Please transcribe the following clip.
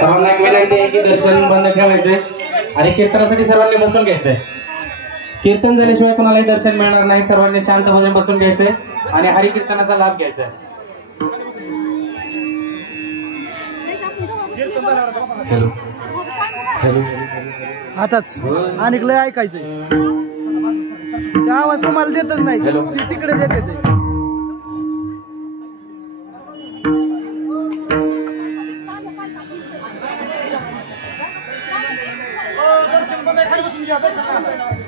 सर्वांना एक विनंती आहे की दर्शन बंद ठेवायचंय आणि कीर्तनासाठी सर्वांनी बसून घ्यायचंय। कीर्तन झाल्याशिवाय कोणालाही दर्शन मिळणार नाही। सर्वांनी शांत भजन बसून घ्यायचंय आणि हरी कीर्तनाचा लाभ घ्यायचा। हॅलो हॅलो आताच आणि लय ऐकायचंय ते आवाज तुम्हाला देतच नाही ती तिकडे देते ते दर्शन बंद